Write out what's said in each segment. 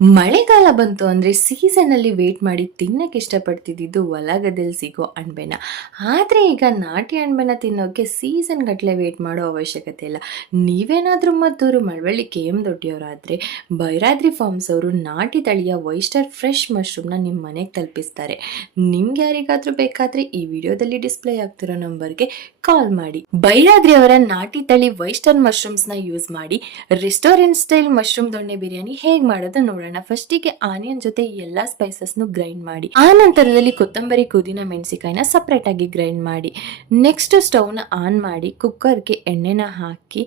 ಮಳೆಗಾಲ ಬಂತು ಅಂದರೆ ಸೀಸನಲ್ಲಿ ವೇಟ್ ಮಾಡಿ ತಿನ್ನಕ್ಕೆ ಇಷ್ಟಪಡ್ತಿದ್ದಿದ್ದು ಹೊಲಗದಲ್ಲಿ ಸಿಗೋ ಅಣಬೆನ. ಆದರೆ ಈಗ ನಾಟಿ ಅಣಬೆನ ತಿನ್ನೋಕ್ಕೆ ಸೀಸನ್ ಗಟ್ಟಲೆ ವೇಟ್ ಮಾಡೋ ಅವಶ್ಯಕತೆ ಇಲ್ಲ. ನೀವೇನಾದರೂ ಮದ್ದೂರು ಮಳವಳ್ಳಿ ಕೆ ಎಮ್ ದೊಡ್ಡಿಯವರಾದರೆ ಭೈರಾದ್ರಿ ಫಾರ್ಮ್ಸ್ ಅವರು ನಾಟಿ ತಳಿಯ ವೈಸ್ಟರ್ ಫ್ರೆಶ್ ಮಶ್ರೂಮ್ನ ನಿಮ್ಮ ಮನೆಗೆ ತಲುಪಿಸ್ತಾರೆ. ನಿಮ್ಗೆ ಯಾರಿಗಾದರೂ ಬೇಕಾದರೆ ಈ ವಿಡಿಯೋದಲ್ಲಿ ಡಿಸ್ಪ್ಲೇ ಆಗ್ತಿರೋ ನಂಬರ್ಗೆ ಕಾಲ್ ಮಾಡಿ. ಭೈರಾದ್ರಿ ಅವರ ನಾಟಿ ತಳಿ ವೈಸ್ಟರ್ ಮಶ್ರೂಮ್ಸ್ನ ಯೂಸ್ ಮಾಡಿ ರೆಸ್ಟೋರೆಂಟ್ ಸ್ಟೈಲ್ ಮಶ್ರೂಮ್ ದೊಣ್ಣೆ ಬಿರಿಯಾನಿ ಹೇಗೆ ಮಾಡೋದು ನೋಡೋಣ. ಫಸ್ಟಿಗೆ ಆನಿಯನ್ ಜೊತೆ ಎಲ್ಲಾ ಸ್ಪೈಸಸ್ನು ಗ್ರೈಂಡ್ ಮಾಡಿ, ಆ ನಂತರದಲ್ಲಿ ಕೊತ್ತಂಬರಿ, ಪುದೀನ, ಮೆಣಸಿಕಾಯಿನ ಸಪ್ರೇಟ್ ಆಗಿ ಗ್ರೈಂಡ್ ಮಾಡಿ. ನೆಕ್ಸ್ಟ್ ಸ್ಟವ್ನ ಆನ್ ಮಾಡಿ ಕುಕ್ಕರ್ಗೆ ಎಣ್ಣೆನ ಹಾಕಿ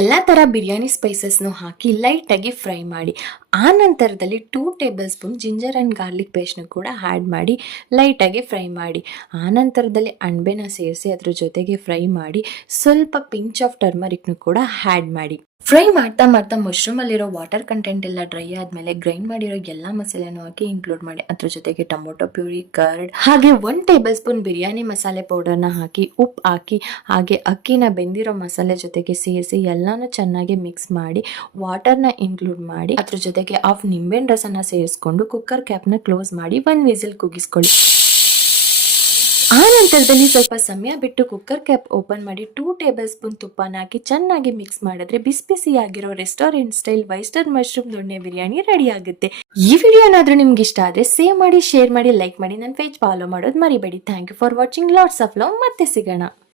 ಎಲ್ಲ ತರ ಬಿರಿಯಾನಿ ಸ್ಪೈಸಸ್ನು ಹಾಕಿ ಲೈಟ್ ಆಗಿ ಫ್ರೈ ಮಾಡಿ. ಆ ನಂತರದಲ್ಲಿ 2 tablespoon ginger and garlic ಪೇಸ್ಟ್ನ ಕೂಡ ಆ್ಯಡ್ ಮಾಡಿ ಲೈಟ್ ಆಗಿ ಫ್ರೈ ಮಾಡಿ. ಆ ನಂತರದಲ್ಲಿ ಅಣಬೆನ ಸೇರಿಸಿ ಅದ್ರ ಜೊತೆಗೆ ಫ್ರೈ ಮಾಡಿ ಸ್ವಲ್ಪ ಪಿಂಚ್ ಆಫ್ ಟರ್ಮರಿಕ್ನು ಕೂಡ ಆ್ಯಡ್ ಮಾಡಿ. ಫ್ರೈ ಮಾಡ್ತಾ ಮಾಡ್ತಾ ಮಶ್ರೂಮಲ್ಲಿರೋ ವಾಟರ್ ಕಂಟೆಂಟ್ ಎಲ್ಲ ಡ್ರೈ ಆದಮೇಲೆ ಗ್ರೈಂಡ್ ಮಾಡಿರೋ ಎಲ್ಲ ಮಸಾಲೆನೂ ಹಾಕಿ ಇನ್ಕ್ಲೂಡ್ ಮಾಡಿ. ಅದ್ರ ಜೊತೆಗೆ ಟೊಮೊಟೊ ಪ್ಯೂರಿ, ಕರ್ಡ್ ಹಾಗೆ 1 ಟೇಬಲ್ ಸ್ಪೂನ್ ಬಿರಿಯಾನಿ ಮಸಾಲೆ ಪೌಡರ್ನ ಹಾಕಿ ಉಪ್ಪು ಹಾಕಿ ಹಾಗೆ ಅಕ್ಕಿನ ಬೆಂದಿರೋ ಮಸಾಲೆ ಜೊತೆಗೆ ಸೇರಿಸಿ ಎಲ್ಲಾನು ಚೆನ್ನಾಗಿ ಮಿಕ್ಸ್ ಮಾಡಿ ವಾಟರ್ನ ಇನ್ಕ್ಲೂಡ್ ಮಾಡಿ ಅದ್ರ ಜೊತೆಗೆ ಹಾಫ್ ನಿಂಬೆಹಣ್ಣು ರಸನ ಸೇರಿಸ್ಕೊಂಡು ಕುಕ್ಕರ್ ಕ್ಯಾಪ್ನ ಕ್ಲೋಸ್ ಮಾಡಿ 1 ವಿಸಿಲ್ ಕೂಗಿಸ್ಕೊಳ್ಳಿ. ಆ ನಂತರದಲ್ಲಿ ಸ್ವಲ್ಪ ಸಮಯ ಬಿಟ್ಟು ಕುಕ್ಕರ್ ಕ್ಯಾಪ್ ಓಪನ್ ಮಾಡಿ 2 ಟೇಬಲ್ ಸ್ಪೂನ್ ತುಪ್ಪನ ಹಾಕಿ ಚೆನ್ನಾಗಿ ಮಿಕ್ಸ್ ಮಾಡಿದ್ರೆ ಬಿಸಿ ಬಿಸಿಯಾಗಿರೋ ರೆಸ್ಟೋರೆಂಟ್ ಸ್ಟೈಲ್ ವೈಸ್ಟರ್ ಮಶ್ರೂಮ್ ದೊಣ್ಣೆ ಬಿರಿಯಾನಿ ರೆಡಿ ಆಗುತ್ತೆ. ಈ ವಿಡಿಯೋ ಏನಾದರೂ ನಿಮ್ಗೆ ಇಷ್ಟ ಆದರೆ ಸೇವ್ ಮಾಡಿ, ಶೇರ್ ಮಾಡಿ, ಲೈಕ್ ಮಾಡಿ, ನನ್ನ ಪೇಜ್ ಫಾಲೋ ಮಾಡೋದು ಮರಿಬೇಡಿ. Thank you for watching. Lots of love. ಮತ್ತೆ ಸಿಗೋಣ.